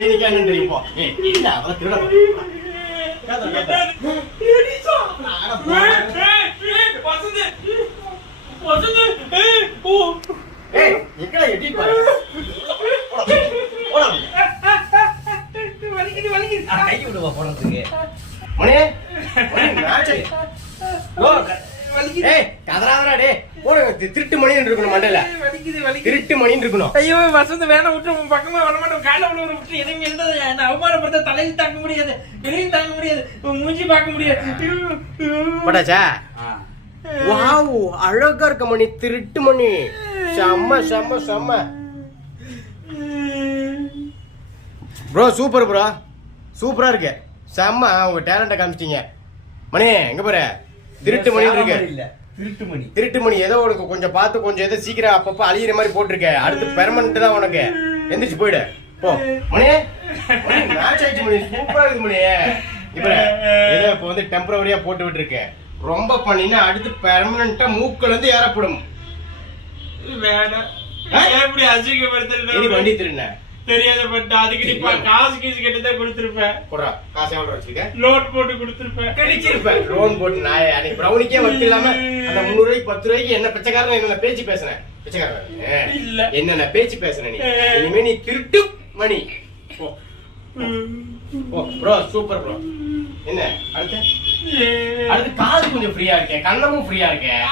என்னன்னு தெரியுமா? இல்ல அவளை திருட கை விடுவா போடுறதுக்கு மணி திருட்டு மணின்னு இருக்கணும் மண்டையில திருட்டு மணின்னு இருக்கணும். ஐயோ வசந்த வேணாம் விட்டு பக்கமா வரமாட்டோம் காலை விட விட்டு எதுவும் எழுதாது அவமானப்படுத்த தலையில் தாங்க முடியாது வெளியும் தாங்க முடியாது மூஞ்சி பார்க்க முடியாது. போட்டாச்சா? வாவ் அழகா இருக்க மணி திருட்டு மணி செம்ம செம்ம செம்ம ப்ரோ சூப்பர் ப்ரோ சூப்பரா இருக்கு செம்ம உங்க டேலண்ட காமிச்சிட்டீங்க மணி. எங்க போற? திருட்டு மணி இருக்கு திருட்டு மணி ஏதோ உனக்கு கொஞ்சம் பார்த்து கொஞ்சம் ஏதோ சீக்கிரம் அப்பப்ப அழியிற மாதிரி போட்டிருக்க. அடுத்து பெர்மனன்ட் தான் உனக்கு. எந்திரிச்சு போயிடு போ மணி. மேட்ச் ஆயிடுச்சு மணி சூப்பரா இருக்கு மணி. இப்ப ஏதோ இப்ப வந்து டெம்பரவரியா போட்டு விட்டுருக்கேன். ரொம்ப பண்ணினா அடுத்து பெர்மனன்ட்டா மூக்குல இருந்து ஏறப்படும். வேணாம் எப்படி அசிங்கப்படுத்த வண்டி திருண்ண தெரியாத பட்டு அதுக்கு நீ காசு கீசு கேட்டுதான் கொடுத்துருப்பேன். காசு எவ்வளவு வச்சிருக்க? லோன் போட்டு கொடுத்துருப்பேன். கிடைச்சிருப்பேன் லோன் போட்டு. நான் அன்னைக்கு பிரௌனிக்கே வட்டி இல்லாம அந்த 300 ரூபாய்க்கு 10 ரூபாய்க்கு என்ன பிச்சைக்காரன் என்ன பேச்சு பேசுறேன். பிச்சைக்காரன் இல்ல என்ன பேச்சு பேசுறேன். நீ இனிமே நீ திருட்டு மணி ப்ரோ சூப்பர் ப்ரோ. என்ன அடுத்து காது கொஞ்சம் ஃப்ரீயா இருக்கேன் கண்ணமும் ஃப்ரீயா இருக்கேன்.